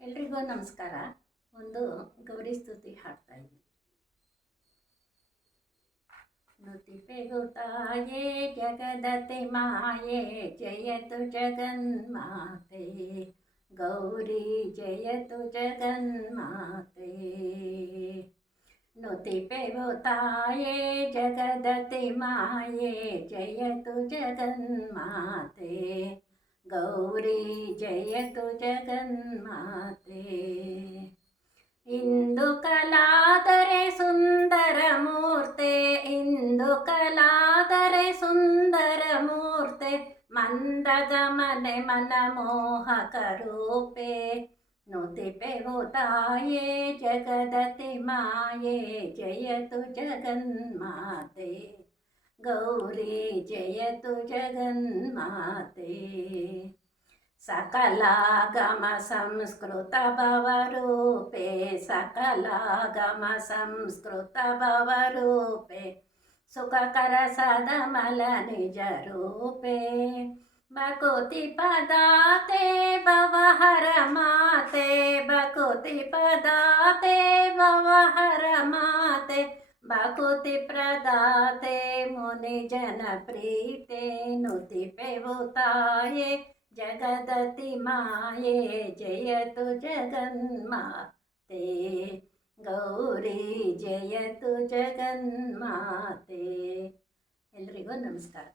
ಎಲ್ರಿಗೂ ನಮಸ್ಕಾರ. ಒಂದು ಗೌರಿ ಸ್ತುತಿ ಹಾಡ್ತಾ ಇದ್ದೀನಿ. ನುತಿಪೆಗು ತಾಯೇ ಜಗದತೆ ಮಾಯೇ ಜಯತು ಜಗನ್ಮಾತೆ, ಗೌರಿ ಜಯತು ಜಗನ್ಮಾತೆ. ನುತಿಪೆಗು ತಾಯೇ ಜಗದತೆ ಮಾಯೇ ಜಯತು ಜಗನ್ಮಾತೆ, ಗೌರಿ ಜಯತು ಜಗನ್ಮಾತೆ. ಇಂದು ಕಲಾದರೆ ಸುಂದರ ಮೂರ್ತೆ, ಇಂದು ಕಲಾದರೆ ಸುಂದರ ಮೂರ್ತೆ, ಮಂದಗಮನೆ ಮನಮೋಹಕ ರೂಪೆ. ನುತಿಪೆಗು ತಾಯೇ ಜಗದತಿ ಮಾಯೇ ಜಯತು ಜಗನ್ಮಾತೆ, ಗೌರಿ ಜಯತು ಜಗನ್ಮಾತೆ. सकलागम संस्कृत भवरूपे, सकलागम संस्कृत भवरूपे, सुखकर सदमल निज रूपे. भकुति पदाते भवहर माते, भकुति पदाते भवहर माते, भकुति प्रदाते मुनि जन प्रीते. नुतिपೆಗು ತಾಯೇ ಜಗದತಿ ಮಾಯೇ ಜಯತು ಜಗನ್ಮಾತೆ, ಗೌರಿ ಜಯತು ಜಗನ್ಮಾತೆ. ಎಲ್ರಿಗೂ ನಮಸ್ಕಾರ.